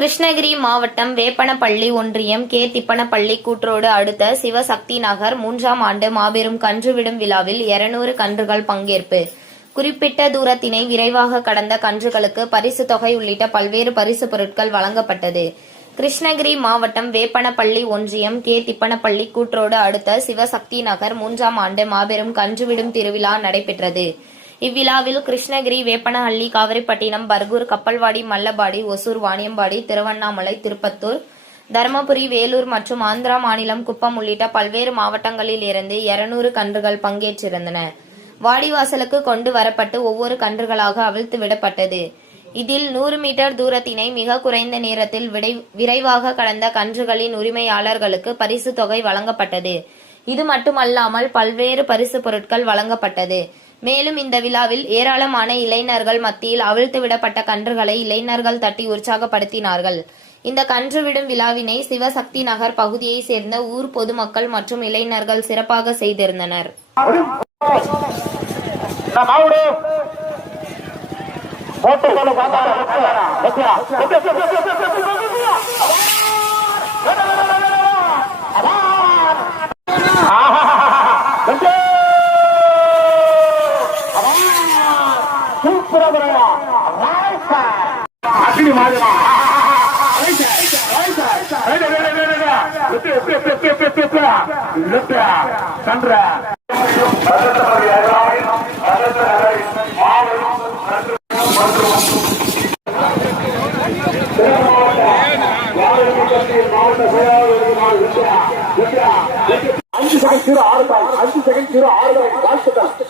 கிருஷ்ணகிரி மாவட்டம் வேப்பனப்பள்ளி ஒன்றியம் கே. திப்பனப்பள்ளி கூற்றோடு அடுத்த சிவசக்தி நகர் மூன்றாம் ஆண்டு மாபெரும் கன்றுவிடும் விழாவில் 200 கன்றுகள் பங்கேற்பு. குறிப்பிட்ட தூரத்தினை விரைவாக கடந்த கன்றுகளுக்கு பரிசு தொகை உள்ளிட்ட பல்வேறு பரிசு பொருட்கள் வழங்கப்பட்டது. கிருஷ்ணகிரி மாவட்டம் வேப்பனப்பள்ளி ஒன்றியம் கே. திப்பனப்பள்ளி கூற்றோடு அடுத்த சிவசக்தி நகர் மூன்றாம் ஆண்டு மாபெரும் கன்றுவிடும் திருவிழா நடைபெற்றது. இவ்விழாவில் கிருஷ்ணகிரி வேப்பனஹள்ளி காவிரிப்பட்டினம் பர்கூர் கப்பல்வாடி மல்லபாடி ஒசூர் வாணியம்பாடி திருவண்ணாமலை திருப்பத்தூர் தருமபுரி வேலூர் மற்றும் ஆந்திரா மாநிலம் குப்பம் உள்ளிட்ட பல்வேறு மாவட்டங்களில் இருந்து 200 கன்றுகள் பங்கேற்றிருந்தன. வாடிவாசலுக்கு கொண்டு வரப்பட்டு ஒவ்வொரு கன்றுகளாக அவிழ்த்து விடப்பட்டது. இதில் நூறு மீட்டர் தூரத்தினை மிக குறைந்த நேரத்தில் விடை- விரைவாக கடந்த கன்றுகளின் உரிமையாளர்களுக்கு பரிசு தொகை வழங்கப்பட்டது. இது மட்டுமல்லாமல் பல்வேறு பரிசு பொருட்கள் வழங்கப்பட்டது. மேலும் இந்த விழாவில் ஏராளமான இளைஞர்கள் மத்தியில் அவிழ்த்து விடப்பட்ட கன்றுகளை இளைஞர்கள் தட்டி உற்சாகப்படுத்தினார்கள். இந்த கன்று விடும் விழாவினை சிவசக்தி நகர் பகுதியை சேர்ந்த ஊர் பொதுமக்கள் மற்றும் இளைஞர்கள் சிறப்பாக செய்திருந்தனர். போட்டு அக்னி மாதிரிமா கன்ற அஞ்சு செகண்ட் ஜீரோ ஆறு பாயிண்ட் அஞ்சு செகண்ட் ஜீரோ ஆறு பாயிண்ட்